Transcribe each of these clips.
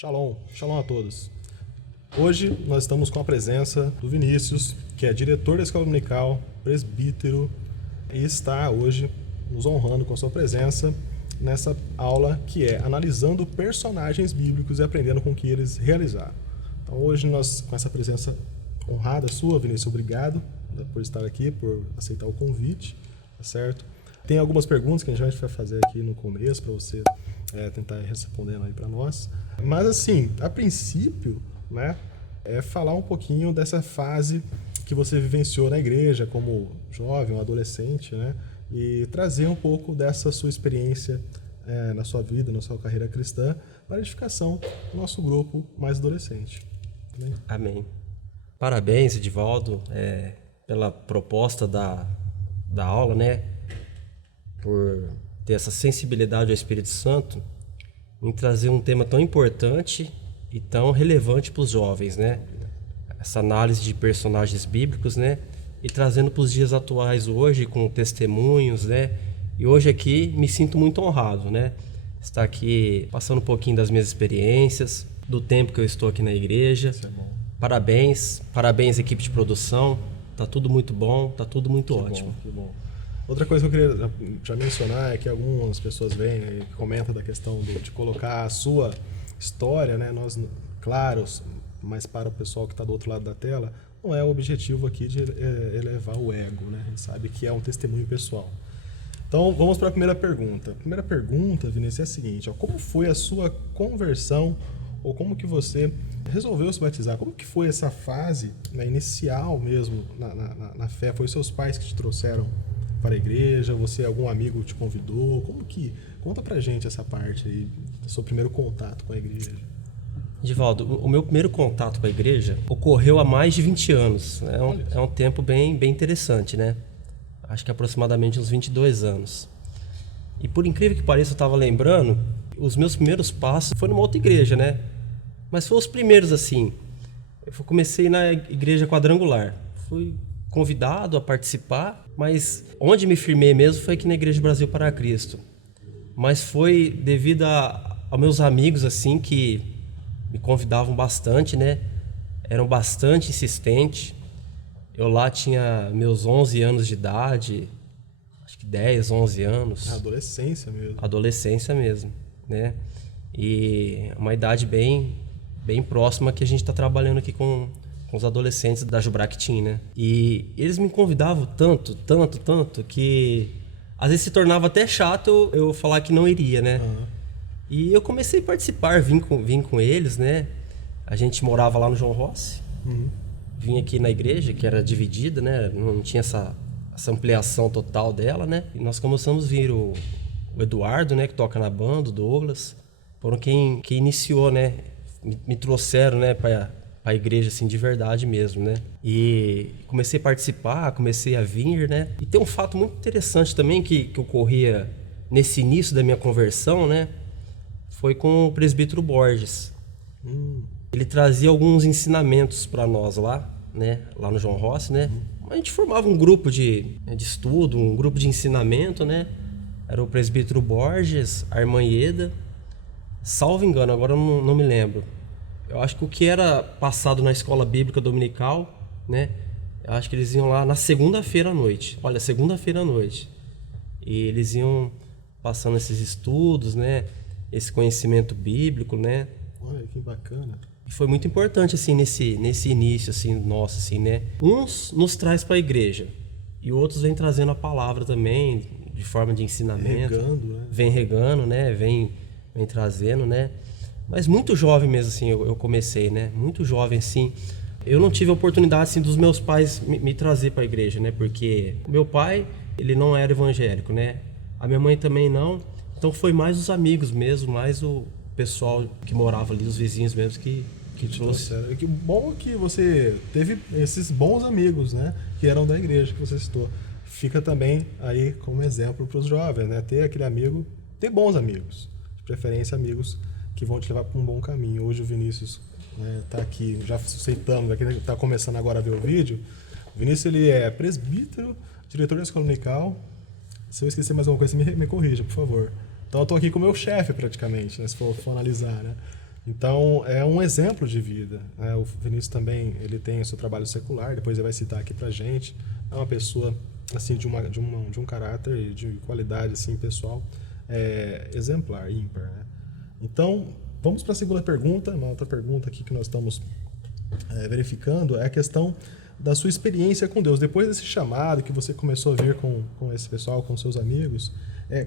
Shalom, shalom a todos. Hoje nós estamos com a presença do Vinícius, que é diretor da Escola Dominical, presbítero, e está hoje nos honrando com a sua presença nessa aula que é analisando personagens bíblicos e aprendendo com o que eles realizaram. Então hoje nós, com essa presença honrada sua, Vinícius, obrigado por estar aqui, por aceitar o convite, tá certo? Tem algumas perguntas que a gente vai fazer aqui no começo para você tentar ir respondendo aí para nós. Mas assim, a princípio, né, é falar um pouquinho dessa fase que você vivenciou na igreja como jovem, um adolescente, né, e trazer um pouco dessa sua experiência na sua vida, na sua carreira cristã, para a edificação do nosso grupo mais adolescente. Amém. Amém. Parabéns, Edivaldo, pela proposta da aula, né, por ter essa sensibilidade ao Espírito Santo em trazer um tema tão importante e tão relevante para os jovens, né? Essa análise de personagens bíblicos, né? E trazendo para os dias atuais hoje com testemunhos, né? E hoje aqui me sinto muito honrado, né? Estar aqui passando um pouquinho das minhas experiências, do tempo que eu estou aqui na igreja. Isso é bom. Parabéns equipe de produção. Tá tudo muito bom, tá tudo muito ótimo. Que bom. Outra coisa que eu queria já mencionar é que algumas pessoas vêm e comentam da questão de colocar a sua história, né? Nós, claro, mas para o pessoal que está do outro lado da tela, não é o objetivo aqui de elevar o ego, né? A gente sabe que é um testemunho pessoal. Então, vamos para a primeira pergunta. A primeira pergunta, Vinícius, é a seguinte: como foi a sua conversão ou como que você resolveu se batizar? Como que foi essa fase, né, inicial mesmo na fé? Foi seus pais que te trouxeram para a igreja? Você, algum amigo te convidou? Como que... Conta pra gente essa parte aí, do seu primeiro contato com a igreja. Edivaldo, o meu primeiro contato com a igreja ocorreu há mais de 20 anos. É um tempo bem interessante, né? Acho que aproximadamente uns 22 anos. E por incrível que pareça, eu estava lembrando, os meus primeiros passos foram numa outra igreja, né? Mas foram os primeiros, assim. Eu comecei na igreja quadrangular. Fui convidado a participar, mas onde me firmei mesmo foi aqui na Igreja Brasil para Cristo. Mas foi devido aos meus amigos, assim, que me convidavam bastante, né? Eram bastante insistentes. Eu lá tinha meus 11 anos de idade, acho que 10, 11 anos. Adolescência mesmo. Adolescência mesmo, né? E uma idade bem próxima que a gente está trabalhando aqui com os adolescentes da Jubrac Team, né? E eles me convidavam tanto, que às vezes se tornava até chato eu falar que não iria, né? Uhum. E eu comecei a participar, vim com eles, né? A gente morava lá no João Rossi. Uhum. Vim aqui na igreja, que era dividida, né? Não tinha essa ampliação total dela, né? E nós começamos a vir o Eduardo, né? Que toca na banda, o Douglas. Foram quem iniciou, né? Me trouxeram, né? Para a igreja, assim, de verdade mesmo, né? E comecei a participar, comecei a vir, né? E tem um fato muito interessante também que ocorria nesse início da minha conversão, né? Foi com o presbítero Borges. Ele trazia alguns ensinamentos para nós lá, né? Lá no João Rossi, né? A gente formava um grupo de estudo, um grupo de ensinamento, né? Era o presbítero Borges, a irmã Ieda. Salvo engano, agora eu não me lembro. Eu acho que o que era passado na escola bíblica dominical, né? Eu acho que eles iam lá na segunda-feira à noite. Olha, segunda-feira à noite. E eles iam passando esses estudos, né? Esse conhecimento bíblico, né? Olha, que bacana. E foi muito importante, assim, nesse início, assim, nosso, assim, né? Uns nos traz para a igreja e outros vêm trazendo a palavra também, de forma de ensinamento. Regando, né? Vem regando, né? Vem trazendo, né? Mas muito jovem mesmo, assim, eu comecei, né? Muito jovem, assim. Eu não tive a oportunidade, assim, dos meus pais me trazer para a igreja, né? Porque meu pai, ele não era evangélico, né? A minha mãe também não. Então foi mais os amigos mesmo, mais o pessoal que morava ali, os vizinhos mesmo, que trouxeram. Que bom que você teve esses bons amigos, né? Que eram da igreja que você citou. Fica também aí como exemplo para os jovens, né? Ter aquele amigo, ter bons amigos. De preferência, amigos que vão te levar para um bom caminho. Hoje o Vinícius tá aqui, já aceitamos, aqui está começando agora a ver o vídeo. O Vinícius, ele é presbítero, diretor da Escola Dominical. Se eu esquecer mais alguma coisa, me corrija, por favor. Então eu estou aqui com o meu chefe praticamente, né, se for analisar, né? Então, é um exemplo de vida, né? O Vinícius também, ele tem o seu trabalho secular, depois ele vai citar aqui pra gente. É uma pessoa, assim, de um caráter e de qualidade, assim, pessoal, exemplar, ímpar, né? Então, vamos para a segunda pergunta. Uma outra pergunta aqui que nós estamos verificando é a questão da sua experiência com Deus. Depois desse chamado que você começou a vir com esse pessoal, com seus amigos,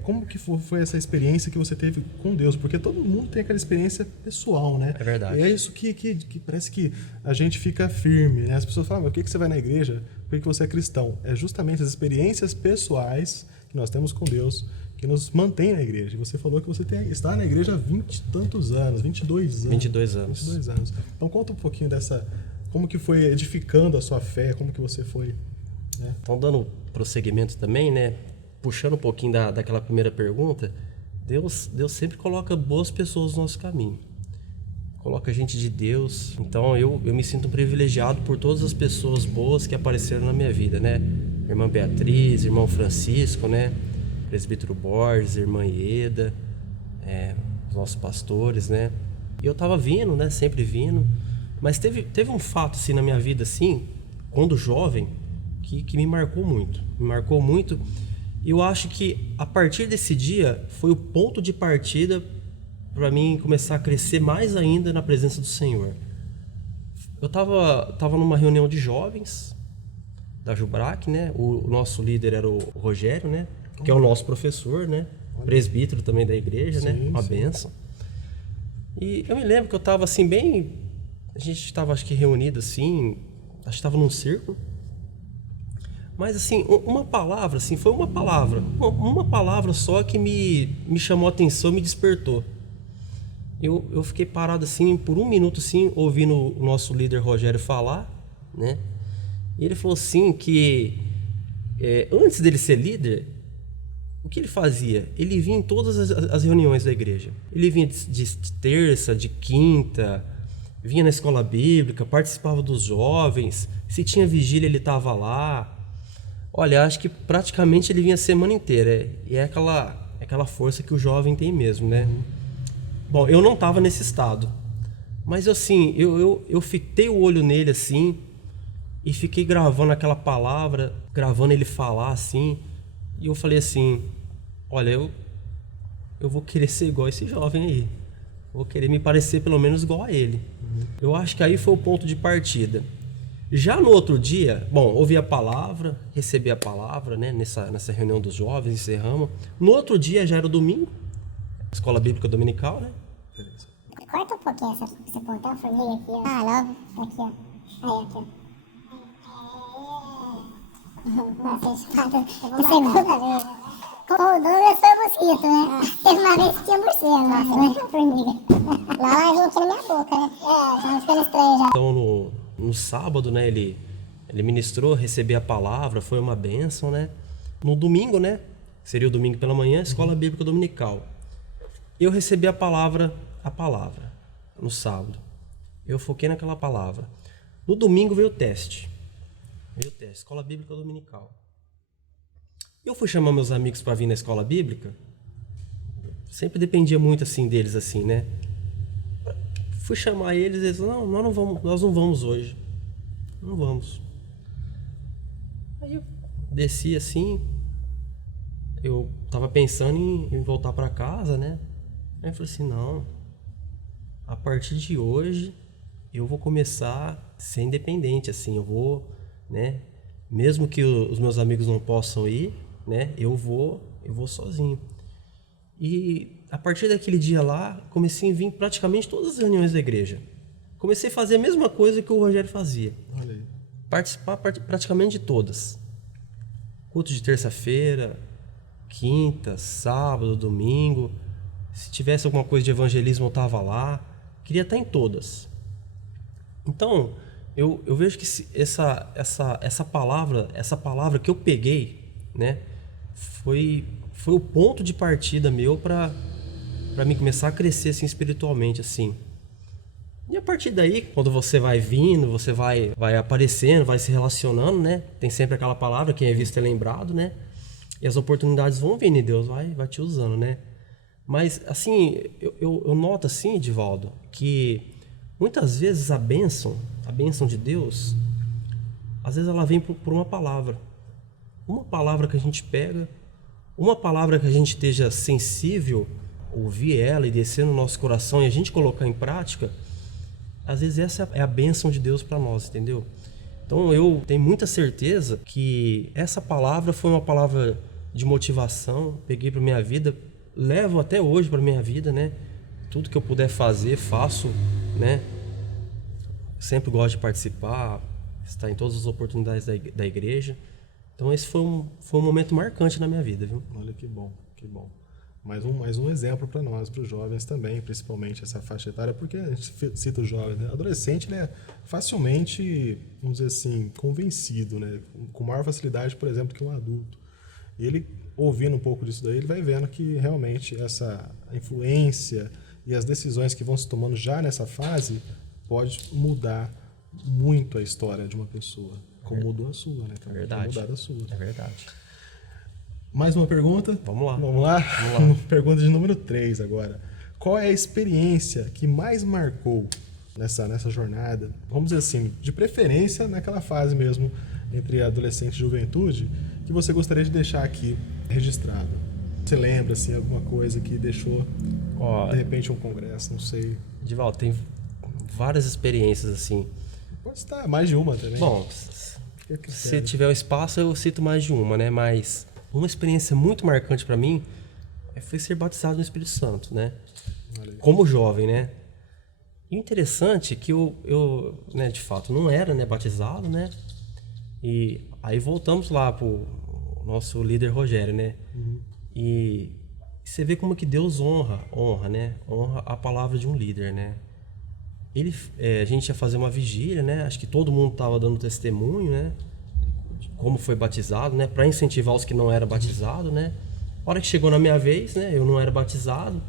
como que foi essa experiência que você teve com Deus? Porque todo mundo tem aquela experiência pessoal, né? É verdade. E é isso que parece que a gente fica firme, né? As pessoas falam, mas por que você vai na igreja? Por que você é cristão? É justamente as experiências pessoais que nós temos com Deus que nos mantém na igreja. E você falou que você está na igreja há 20 e tantos anos, 22 anos. 22 anos. 22 anos. Então conta um pouquinho como que foi edificando a sua fé, como que você foi... né? Então, dando prosseguimento também, né? Puxando um pouquinho daquela primeira pergunta, Deus sempre coloca boas pessoas no nosso caminho. Coloca gente de Deus. Então, eu me sinto privilegiado por todas as pessoas boas que apareceram na minha vida, né? Irmã Beatriz, irmão Francisco, né? Presbítero Borges, irmã Ieda, os nossos pastores, né? E eu tava vindo, né? Sempre vindo. Mas teve um fato, assim, na minha vida, assim, quando jovem, que me marcou muito. Me marcou muito. E eu acho que, a partir desse dia, foi o ponto de partida para mim começar a crescer mais ainda na presença do Senhor. Eu tava numa reunião de jovens da Jubrac, né? O nosso líder era o Rogério, né? Que é o nosso professor, né? Presbítero também da igreja, sim, né? Uma sim. bênção. E eu me lembro que eu tava assim bem... A gente estava, acho que, reunido assim... Acho que estava num círculo. Mas assim, uma palavra, assim, foi uma palavra só que me chamou a atenção, me despertou. Eu fiquei parado assim, por um minuto assim, ouvindo o nosso líder Rogério falar, né? E ele falou assim que antes dele ser líder, o que ele fazia? Ele vinha em todas as reuniões da igreja. Ele vinha de terça, de quinta, vinha na escola bíblica, participava dos jovens, se tinha vigília ele estava lá. Olha, acho que praticamente ele vinha a semana inteira. E é aquela força que o jovem tem mesmo, né? Uhum. Bom, eu não estava nesse estado. Mas assim, eu fitei o olho nele assim e fiquei gravando aquela palavra, gravando ele falar assim. E eu falei assim, olha, eu vou querer ser igual a esse jovem aí. Vou querer me parecer pelo menos igual a ele. Uhum. Eu acho que aí foi o ponto de partida. Já no outro dia, bom, ouvi a palavra, recebi a palavra, né, nessa reunião dos jovens, encerramos. No outro dia, já era o domingo, escola bíblica dominical, né? Beleza. Corta um pouquinho esse pontão, formiga aqui, ó. Ah, logo, aqui, ó. Aí, aqui, ó. Nossa, isso fala de segunda vez. Com o Douglas foi mosquito, né? Teve uma vez que tinha morcego, nossa, não era formiga. Lá a gente na minha boca, né? Tava ficando estranho já. Então, no sábado, né, ele ministrou, recebi a palavra, foi uma bênção, né? No domingo, né, seria o domingo pela manhã, escola bíblica dominical. Eu recebi a palavra, no sábado. Eu foquei naquela palavra. No domingo veio o teste, escola bíblica dominical. Eu fui chamar meus amigos para vir na escola bíblica, sempre dependia muito assim deles, assim, né? Fui chamar eles falaram, não, nós não vamos hoje. Não vamos. Aí eu desci assim, eu tava pensando em voltar para casa, né? Aí eu falei assim, não, a partir de hoje eu vou começar a ser independente, assim, eu vou, né? Mesmo que os meus amigos não possam ir, né? Eu vou sozinho. E a partir daquele dia lá, comecei a vir praticamente todas as reuniões da igreja. Comecei a fazer a mesma coisa que o Rogério fazia. Olha aí. Participar praticamente de todas. Culto de terça-feira, quinta, sábado, domingo. Se tivesse alguma coisa de evangelismo, eu estava lá. Queria estar em todas. Então, eu vejo que essa palavra que eu peguei, né, foi o ponto de partida meu para mim começar a crescer assim, espiritualmente, assim. E a partir daí, quando você vai vindo, você vai aparecendo, vai se relacionando, né? Tem sempre aquela palavra, quem é visto é lembrado, né? E as oportunidades vão vindo e Deus vai te usando, né? Mas, assim, eu noto assim, Edivaldo, que muitas vezes a bênção de Deus, às vezes ela vem por uma palavra. Uma palavra que a gente pega, uma palavra que a gente esteja sensível, ouvir ela e descer no nosso coração e a gente colocar em prática, às vezes essa é a bênção de Deus para nós, entendeu? Então eu tenho muita certeza que essa palavra foi uma palavra de motivação, peguei para minha vida, levo até hoje para minha vida, né? Tudo que eu puder fazer, faço, né? Sempre gosto de participar, estar em todas as oportunidades da igreja. Então esse foi um momento marcante na minha vida, viu? Olha que bom, que bom. Mais um exemplo para nós, para os jovens também, principalmente essa faixa etária, porque a gente cita os jovens, né? Adolescente, ele é facilmente, vamos dizer assim, convencido, né? Com maior facilidade, por exemplo, que um adulto. E ele, ouvindo um pouco disso daí, ele vai vendo que realmente essa influência e as decisões que vão se tomando já nessa fase pode mudar muito a história de uma pessoa, como mudou a sua, né? É verdade. Mudar a sua. É verdade. Mais uma pergunta? Vamos lá. Vamos lá? Pergunta de número 3 agora. Qual é a experiência que mais marcou nessa jornada? Vamos dizer assim, de preferência naquela fase mesmo, entre adolescente e juventude, que você gostaria de deixar aqui registrado? Você lembra, assim, alguma coisa que deixou, de repente, um congresso, não sei. Edivaldo, tem várias experiências, assim. Pode estar mais de uma também. Bom, se tiver um espaço, eu cito mais de uma, né? Mas uma experiência muito marcante para mim foi ser batizado no Espírito Santo, né? Como jovem, né? E o interessante é que eu né, de fato, não era, né, batizado, né? E aí voltamos lá pro nosso líder Rogério, né? Uhum. E você vê como que Deus honra, né? Honra a palavra de um líder, né? A gente ia fazer uma vigília, né? Acho que todo mundo estava dando testemunho, né? De como foi batizado, né? Para incentivar os que não eram batizados, né? A hora que chegou na minha vez, né? Eu não era batizado.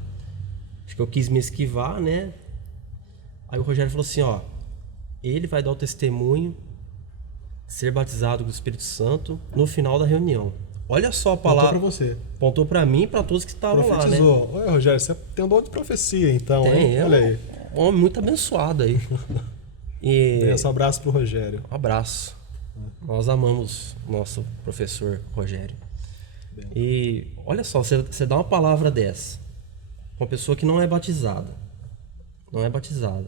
Acho que eu quis me esquivar, né? Aí o Rogério falou assim, ó, ele vai dar o testemunho, ser batizado do Espírito Santo no final da reunião. Olha só a palavra. Apontou pra você. Apontou pra mim e pra todos que estavam lá, né? Olha, Rogério, você tem um dom de profecia, então, tem, hein? Olha aí. Um homem muito abençoado aí. E um abraço pro Rogério. Um abraço. Nós amamos o nosso professor Rogério. Bem. E olha só, você dá uma palavra dessa pra uma pessoa que não é batizada. Não é batizada.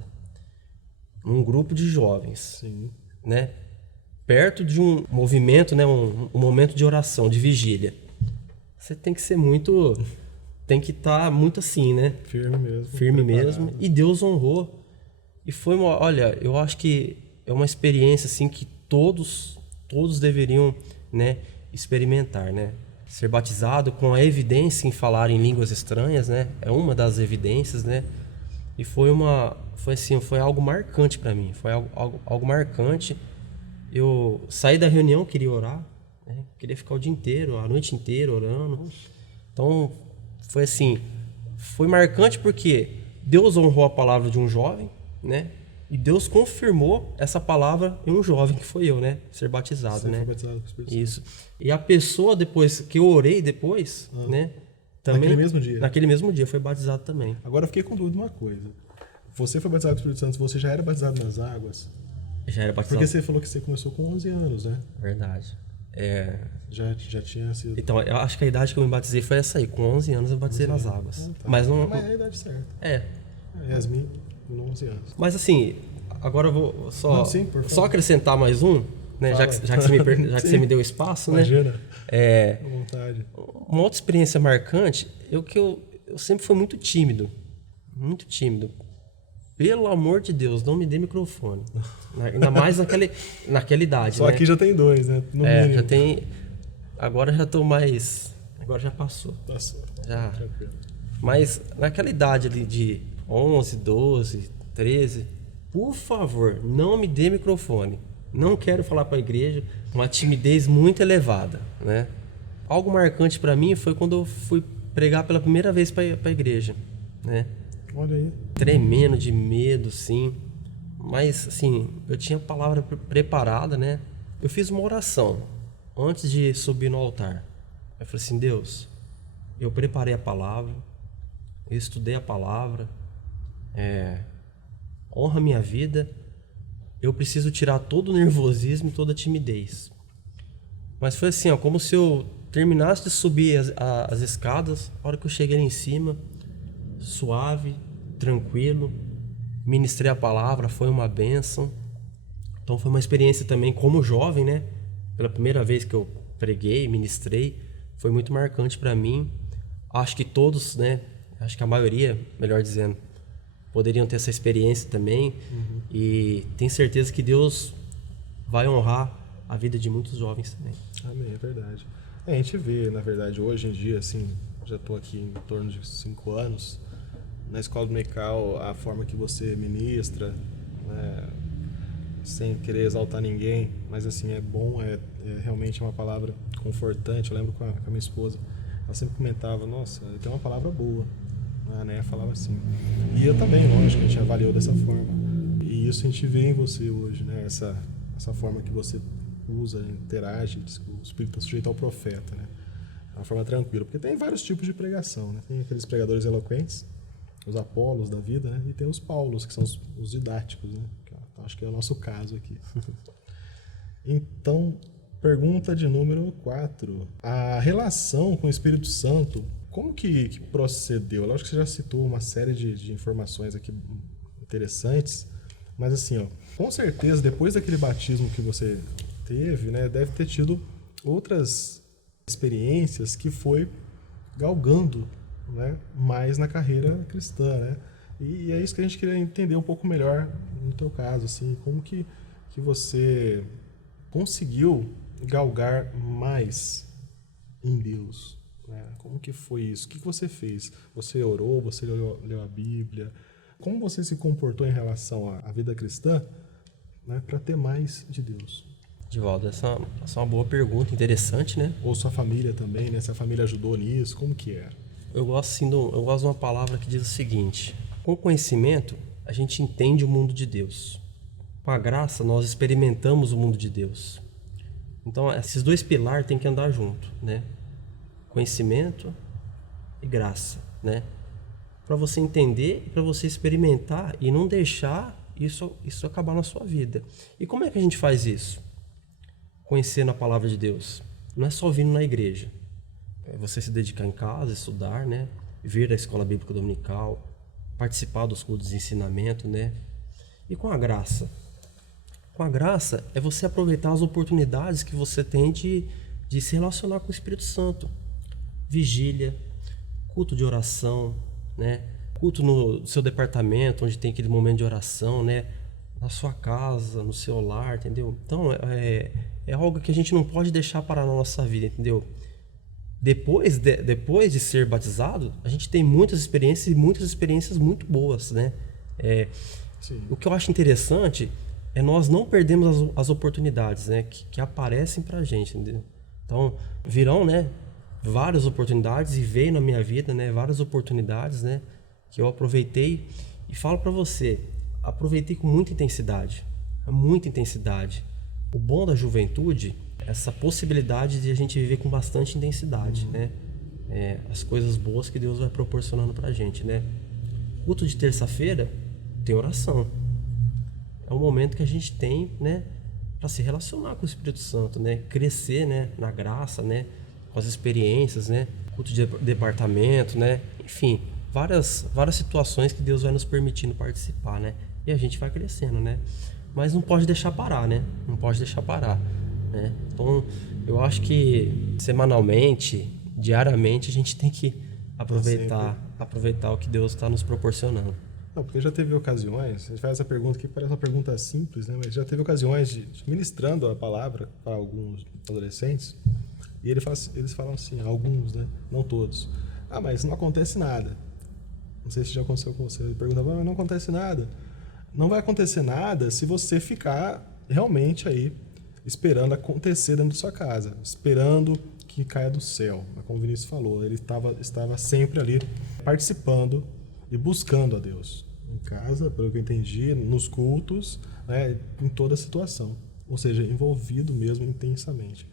Num grupo de jovens. Sim. Né? Perto de um movimento, né? Um momento de oração, de vigília. Você tem que ser muito... Tem que estar muito assim, né? Firme mesmo. Firme mesmo. E Deus honrou. E foi uma... Olha, eu acho que é uma experiência assim que todos deveriam, né, experimentar, né? Ser batizado com a evidência em falar em línguas estranhas, né? É uma das evidências, né? E foi algo marcante para mim. Foi algo marcante. Eu saí da reunião, queria orar, né? Queria ficar o dia inteiro, a noite inteira orando. Então, foi assim, foi marcante porque Deus honrou a palavra de um jovem, né? E Deus confirmou essa palavra em um jovem, que foi eu, né? Ser batizado, Você né? foi batizado com o Espírito Santo. Isso. E a pessoa depois, que eu orei depois, né? Também, naquele mesmo dia? Naquele mesmo dia, foi batizado também. Agora eu fiquei com dúvida de uma coisa. Você foi batizado com o Espírito Santo, você já era batizado nas águas? Já era batizado. Porque você falou que você começou com 11 anos, né? Verdade. Já tinha sido... Então, eu acho que a idade que eu me batizei foi essa aí. Com 11 anos eu batizei nas águas. Tá. Mas não... Mas é a idade certa. Yasmin, com 11 anos. Mas assim, agora eu vou só, Não, sim, por favor. só acrescentar mais um, né? Já que você me deu espaço, Imagina. né? À vontade. Uma outra experiência marcante é que eu sempre fui muito tímido. Muito tímido. Pelo amor de Deus, não me dê microfone. Ainda mais naquela idade. Só né? aqui já tem 2, né? No mínimo. Já tem. Agora já tô mais. Agora já passou. Passou. Já. Tranquilo. Mas naquela idade ali de 11, 12, 13, por favor, não me dê microfone. Não quero falar para a igreja, uma timidez muito elevada, né? Algo marcante para mim foi quando eu fui pregar pela primeira vez para a igreja, né? Olha aí. Tremendo de medo, sim. Mas, assim, eu tinha a palavra preparada, né? Eu fiz uma oração antes de subir no altar. Eu falei assim, Deus, eu preparei a palavra, eu estudei a palavra, honra a minha vida, eu preciso tirar todo o nervosismo e toda a timidez. Mas foi assim, ó, como se eu terminasse de subir as escadas, a hora que eu cheguei lá em cima, suave, tranquilo, ministrei a palavra, foi uma bênção. Então foi uma experiência também como jovem, né? Pela primeira vez que eu preguei, ministrei, foi muito marcante para mim. Acho que todos, né? Acho que a maioria, melhor dizendo, poderiam ter essa experiência também. E tenho certeza que Deus vai honrar a vida de muitos jovens também. Amém, é verdade. A gente vê, na verdade, hoje em dia, assim, já estou aqui em torno de 5 anos, na escola dominical, a forma que você ministra, né, sem querer exaltar ninguém, mas assim, é bom, realmente uma palavra confortante. Eu lembro com a minha esposa, ela sempre comentava, nossa, tem uma palavra boa. A Né, falava assim. E eu também, lógico, a gente avaliou dessa forma. E isso a gente vê em você hoje, né? Essa forma que você usa, interage, diz que o Espírito está sujeito ao profeta, né? É uma forma tranquila. Porque tem vários tipos de pregação, né? Tem aqueles pregadores eloquentes, os Apolos da vida, né? E tem os Paulos, que são os didáticos, né? Que acho que é o nosso caso aqui. Então, pergunta de número 4. A relação com o Espírito Santo, como que procedeu? Lógico que você já citou uma série de informações aqui interessantes, mas assim, ó, com certeza, depois daquele batismo que você teve, né, deve ter tido outras experiências que foi galgando, né, mais na carreira cristã, né? E é isso que a gente queria entender um pouco melhor no teu caso, assim, como que você conseguiu galgar mais em Deus, né? Como que foi isso? O que você fez? Você orou? Você leu a Bíblia? Como você se comportou em relação à vida cristã, né, para ter mais de Deus? Divaldo, essa é uma boa pergunta, interessante, né? Ou sua família também, né? Se a família ajudou nisso, como que era? Eu gosto de uma palavra que diz o seguinte: com o conhecimento, a gente entende o mundo de Deus. Com a graça, nós experimentamos o mundo de Deus. Então, esses dois pilares têm que andar junto, né? Conhecimento e graça, né? Para você entender e para você experimentar e não deixar isso acabar na sua vida. E como é que a gente faz isso? Conhecendo a palavra de Deus. Não é só vindo na igreja. É você se dedicar em casa, estudar, né? Vir da escola bíblica dominical, participar dos cultos de ensinamento, né? E com a graça? Com a graça é você aproveitar as oportunidades que você tem de se relacionar com o Espírito Santo. Vigília, culto de oração, né? Culto no seu departamento, onde tem aquele momento de oração, né? Na sua casa, no seu lar, entendeu? Então, é algo que a gente não pode deixar parar na nossa vida, entendeu? Depois de ser batizado, a gente tem muitas experiências muito boas, né? O que eu acho interessante é nós não perdemos as oportunidades, né? Que aparecem pra gente, entendeu? Então, virão, né? Várias oportunidades, e veio na minha vida, né? Várias oportunidades, né? Que eu aproveitei e falo pra você, aproveitei com muita intensidade. O bom da juventude é essa possibilidade de a gente viver com bastante intensidade, né? As coisas boas que Deus vai proporcionando pra gente, né? Culto de terça-feira tem oração. É um momento que a gente tem, né? Para se relacionar com o Espírito Santo, né? Crescer, né? Na graça, né? Com as experiências, né? Culto de departamento, né? Enfim, várias situações que Deus vai nos permitindo participar, né? E a gente vai crescendo, né? Mas não pode deixar parar, né? Não pode deixar parar, né? Então, eu acho que semanalmente, diariamente, a gente tem que aproveitar o que Deus está nos proporcionando. Não, porque já teve ocasiões, a gente faz essa pergunta que parece uma pergunta simples, né? Mas já teve ocasiões de ministrando a palavra para alguns adolescentes, e eles falam assim, alguns, né? Não todos. Ah, mas não acontece nada. Não sei se já aconteceu com você. Ele perguntava, mas não acontece nada. Não vai acontecer nada se você ficar realmente aí esperando acontecer dentro da sua casa, esperando que caia do céu. Como o Vinícius falou, ele estava sempre ali participando e buscando a Deus. Em casa, pelo que eu entendi, nos cultos, né, em toda a situação. Ou seja, envolvido mesmo intensamente.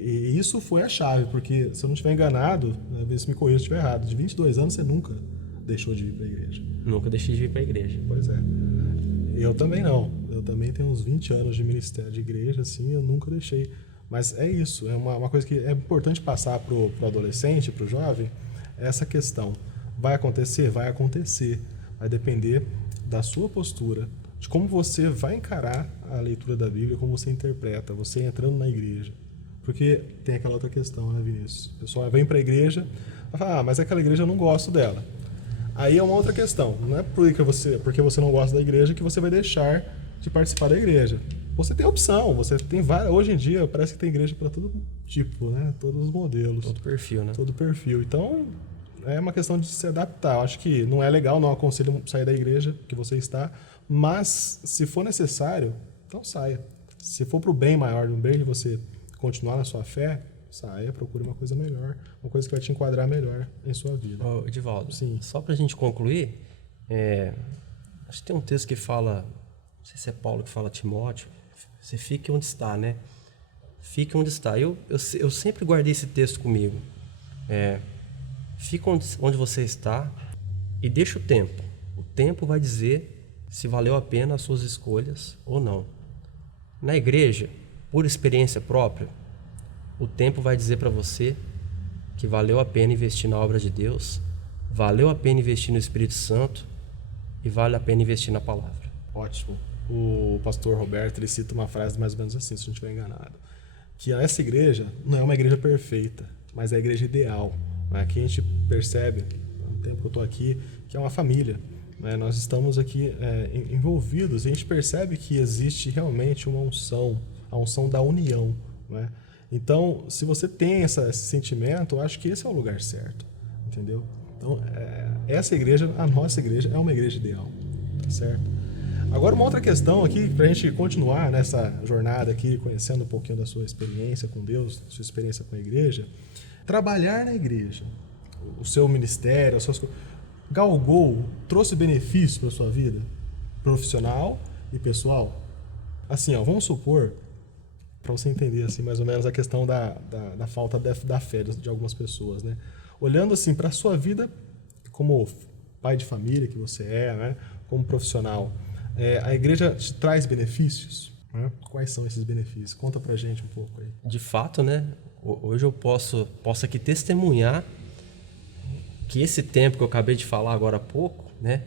E isso foi a chave, porque se eu não estiver enganado, às vezes me corrija se estiver errado, de 22 anos você nunca deixou de vir para a igreja? Nunca deixei de vir para a igreja. Pois é. Eu também não. Eu também tenho uns 20 anos de ministério de igreja, assim, eu nunca deixei. Mas é isso, é uma coisa que é importante passar pro adolescente, pro jovem, essa questão. Vai acontecer? Vai acontecer. Vai depender da sua postura, de como você vai encarar a leitura da Bíblia, como você interpreta, você entrando na igreja. Porque tem aquela outra questão, né, Vinícius? O pessoal vem para a igreja, fala, mas aquela igreja eu não gosto dela. Aí é uma outra questão. Não é porque você não gosta da igreja que você vai deixar de participar da igreja. Você tem opção, você tem várias. Hoje em dia parece que tem igreja para todo tipo, né? Todos os modelos. Todo perfil, né? Todo perfil. Então é uma questão de se adaptar. Eu acho que não é legal, não aconselho sair da igreja que você está, mas se for necessário, então saia. Se for para o bem maior, no bem de você continuar na sua fé, saia, procure uma coisa melhor, uma coisa que vai te enquadrar melhor em sua vida. Ô, Edivaldo, Sim. Só para a gente concluir, acho que tem um texto que fala, não sei se é Paulo que fala a Timóteo, você fique onde está, né? Fique onde está. Eu sempre guardei esse texto comigo. Fica onde você está e deixa o tempo. O tempo vai dizer se valeu a pena as suas escolhas ou não. Na igreja, por experiência própria, o tempo vai dizer para você que valeu a pena investir na obra de Deus, valeu a pena investir no Espírito Santo e vale a pena investir na palavra. Ótimo. O pastor Roberto, ele cita uma frase mais ou menos assim, se não estiver enganado, que essa igreja não é uma igreja perfeita, mas é a igreja ideal. Aqui a gente percebe, no tempo que eu estou aqui, que é uma família. Nós estamos aqui envolvidos e a gente percebe que existe realmente uma unção, a unção da união. Então, se você tem esse sentimento, eu acho que esse é o lugar certo, entendeu? Então, essa igreja, a nossa igreja, é uma igreja ideal, tá certo? Agora, uma outra questão aqui, para a gente continuar nessa jornada aqui, conhecendo um pouquinho da sua experiência com Deus, sua experiência com a igreja, trabalhar na igreja, o seu ministério, as suas coisas, galgou, trouxe benefícios para a sua vida profissional e pessoal? Assim, vamos supor, para você entender assim, mais ou menos a questão da falta da fé de algumas pessoas, né? Olhando assim para a sua vida como pai de família que você é, né? Como profissional, a igreja te traz benefícios? Né? Quais são esses benefícios? Conta pra gente um pouco aí. De fato, né? Hoje eu posso aqui testemunhar que esse tempo que eu acabei de falar agora há pouco, né?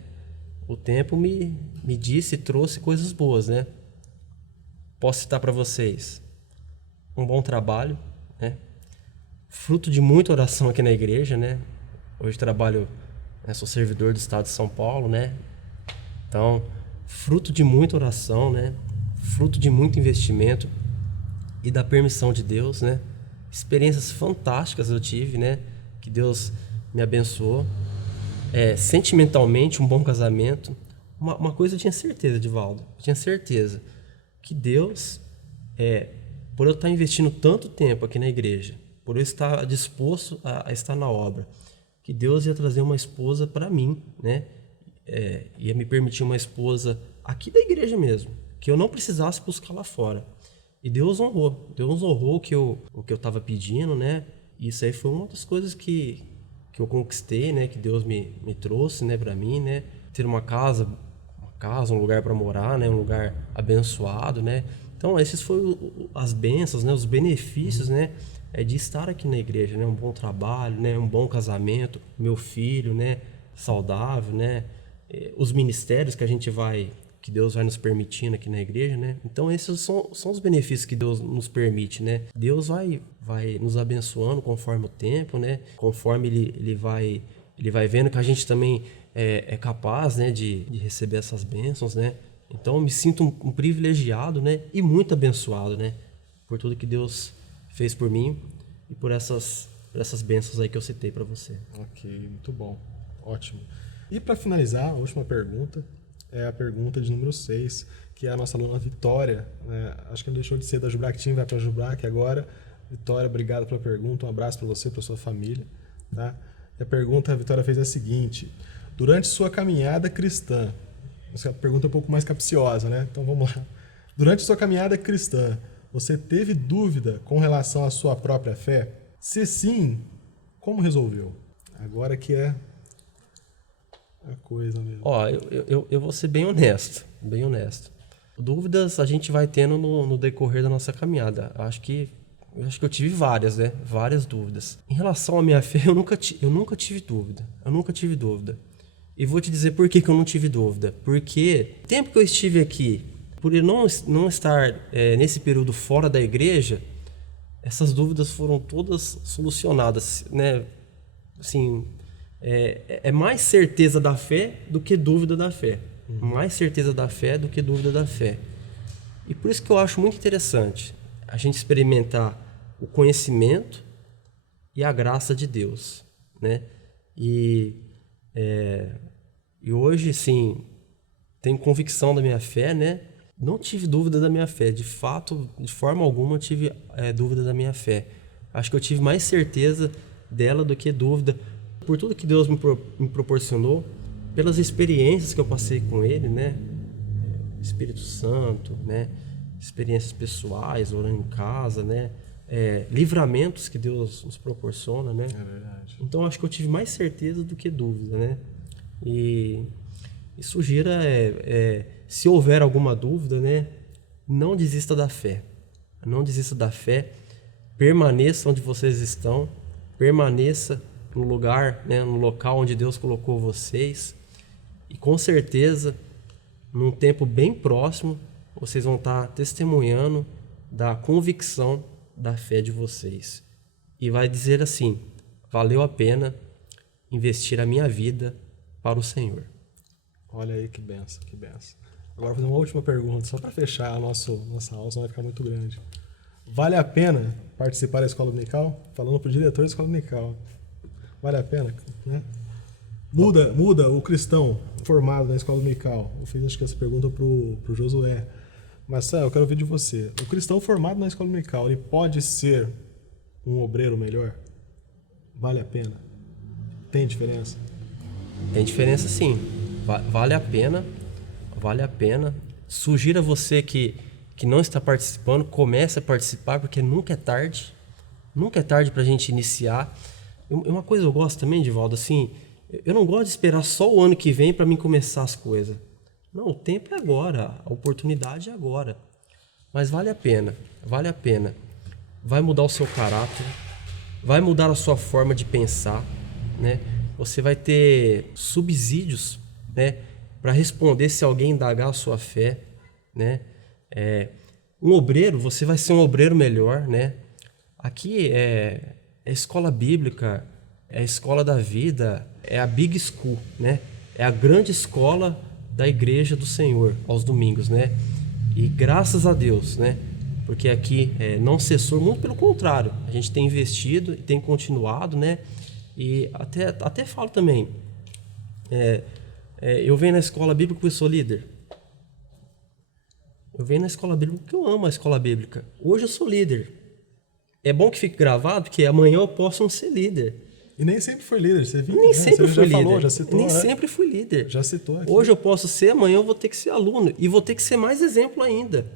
O tempo me disse e trouxe coisas boas, né? Posso citar para vocês um bom trabalho, né? Fruto de muita oração aqui na igreja, né? Hoje trabalho, sou servidor do estado de São Paulo, né? Então, fruto de muita oração, né? Fruto de muito investimento e da permissão de Deus, né? Experiências fantásticas eu tive, né? Que Deus me abençoou. Sentimentalmente, um bom casamento. Uma coisa eu tinha certeza, Edivaldo. Eu tinha certeza que Deus, por eu estar investindo tanto tempo aqui na igreja, por eu estar disposto a estar na obra, que Deus ia trazer uma esposa para mim, né? Ia me permitir uma esposa aqui da igreja mesmo, que eu não precisasse buscar lá fora. E Deus honrou o que eu estava pedindo, né? E isso aí foi uma das coisas que eu conquistei, né? Que Deus me trouxe, né? Para mim, né? Ter uma casa, um lugar para morar, né? Um lugar abençoado, né? Então esses foram as bênçãos, né? Os benefícios, né? De estar aqui na igreja, né? Um bom trabalho, né? Um bom casamento, meu filho, né? Saudável, né? Os ministérios que Deus vai nos permitindo aqui na igreja, né? Então esses são os benefícios que Deus nos permite, né? Deus vai nos abençoando conforme o tempo, né? Conforme ele vai vendo que a gente também é capaz, né? De receber essas bênçãos, né? Então eu me sinto um privilegiado, né? E muito abençoado, né? Por tudo que Deus fez por mim e por essas bênçãos aí que eu citei para você. Ok, muito bom, ótimo. E para finalizar, a última pergunta é a pergunta de número 6, que é a nossa aluna Vitória. Acho que não deixou de ser da Jubrac Team, vai para a Jubrac agora. Vitória, obrigado pela pergunta, um abraço para você e para sua família. Tá? E a pergunta a Vitória fez é a seguinte: durante sua caminhada cristã, essa pergunta é um pouco mais capciosa, né? Então vamos lá. Durante sua caminhada cristã, você teve dúvida com relação à sua própria fé? Se sim, como resolveu? Agora que é É coisa mesmo. Ó, eu vou ser bem honesto, bem honesto. Dúvidas a gente vai tendo no decorrer da nossa caminhada. Eu acho que eu tive várias, né? Várias dúvidas. Em relação à minha fé, eu nunca tive dúvida. Eu nunca tive dúvida. E vou te dizer por que eu não tive dúvida. Porque o tempo que eu estive aqui, por eu não estar nesse período fora da igreja, essas dúvidas foram todas solucionadas, né? Assim, é mais certeza da fé do que dúvida da fé. Mais certeza da fé do que dúvida da fé. E por isso que eu acho muito interessante a gente experimentar o conhecimento e a graça de Deus, né? E hoje, sim, tenho convicção da minha fé, né? Não tive dúvida da minha fé. De fato, de forma alguma, tive dúvida da minha fé. Acho que eu tive mais certeza dela do que dúvida. Por tudo que Deus me proporcionou, pelas experiências que eu passei com Ele, né? Espírito Santo, né? Experiências pessoais, orando em casa, né? Livramentos que Deus nos proporciona, né? É verdade. Então, acho que eu tive mais certeza do que dúvida, né? E sugira se houver alguma dúvida, né? Não desista da fé. Não desista da fé. Permaneça onde vocês estão. Permaneça no lugar, né? No local onde Deus colocou vocês. E com certeza, num tempo bem próximo, vocês vão estar testemunhando da convicção da fé de vocês. E vai dizer assim: valeu a pena investir a minha vida para o Senhor. Olha aí que benção, que benção. Agora vou fazer uma última pergunta, só para fechar nossa aula, senão vai ficar muito grande. Vale a pena participar da escola dominical? Falando para o diretor da escola dominical. Vale a pena, né? Muda o cristão formado na escola dominical. Eu fiz acho que essa pergunta pro Josué. Mas eu quero ouvir de você. O cristão formado na escola dominical, ele pode ser um obreiro melhor? Vale a pena? Tem diferença? Tem diferença, sim. Vale a pena. Vale a pena. Sugiro a você que não está participando, comece a participar, porque nunca é tarde. Nunca é tarde para a gente iniciar. Uma coisa eu gosto também, Divaldo, assim, eu não gosto de esperar só o ano que vem para mim começar as coisas. Não, o tempo é agora, a oportunidade é agora. Mas vale a pena, vale a pena. Vai mudar o seu caráter, vai mudar a sua forma de pensar, né? Você vai ter subsídios, né, para responder se alguém indagar a sua fé, né? Um obreiro, você vai ser um obreiro melhor, né? Aqui é escola bíblica, é a escola da vida, é a Big School, né? É a grande escola da igreja do Senhor aos domingos, né? E graças a Deus, né? Porque aqui não cessou, muito pelo contrário, a gente tem investido e tem continuado, né? E até falo também, eu venho na escola bíblica porque eu sou líder. Eu venho na escola bíblica porque eu amo a escola bíblica. Hoje eu sou líder. É bom que fique gravado, porque amanhã eu posso não ser líder. E nem sempre foi líder, você viu? Nem sempre você fui já líder. falou, já citou. Nem sempre fui líder. Já citou aqui. Hoje eu posso ser, amanhã eu vou ter que ser aluno. E vou ter que ser mais exemplo ainda.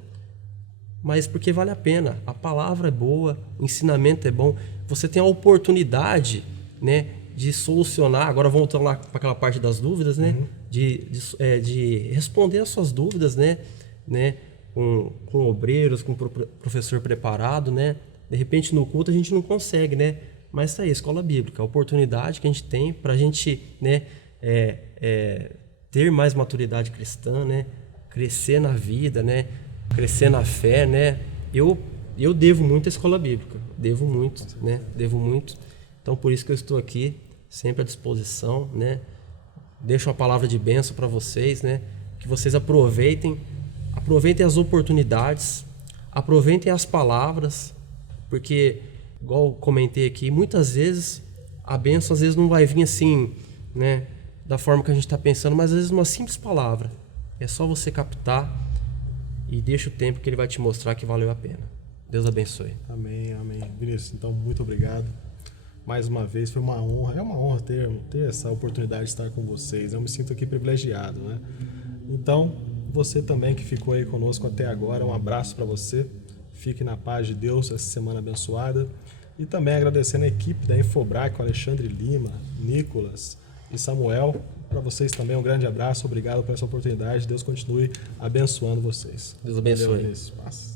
Mas porque vale a pena. A palavra é boa, o ensinamento é bom. Você tem a oportunidade, né, de solucionar. Agora voltando lá para aquela parte das dúvidas, né? Uhum. De responder as suas dúvidas, né? Com obreiros, com professor preparado, né? De repente no culto a gente não consegue, né? Mas tá aí, escola bíblica, a oportunidade que a gente tem para a gente, né, ter mais maturidade cristã, né? Crescer na vida, né? Crescer na fé, né? Eu devo muito à escola bíblica, devo muito, né? Devo muito. Então por isso que eu estou aqui, sempre à disposição, né? Deixo uma palavra de bênção para vocês, né? Que vocês aproveitem as oportunidades, aproveitem as palavras, porque, igual eu comentei aqui, muitas vezes a bênção às vezes não vai vir assim, né, da forma que a gente está pensando, mas às vezes uma simples palavra. É só você captar e deixa o tempo que ele vai te mostrar que valeu a pena. Deus abençoe. Amém, amém. Vinícius, então, muito obrigado. Mais uma vez, foi uma honra. É uma honra ter essa oportunidade de estar com vocês. Eu me sinto aqui privilegiado, né? Então, você também que ficou aí conosco até agora, um abraço para você. Fique na paz de Deus essa semana abençoada. E também agradecendo a equipe da Infobrac, o Alexandre Lima, Nicolas e Samuel, Para vocês também, um grande abraço. Obrigado por essa oportunidade. Deus continue abençoando vocês. Deus abençoe. Valeu, Vinícius. Paz.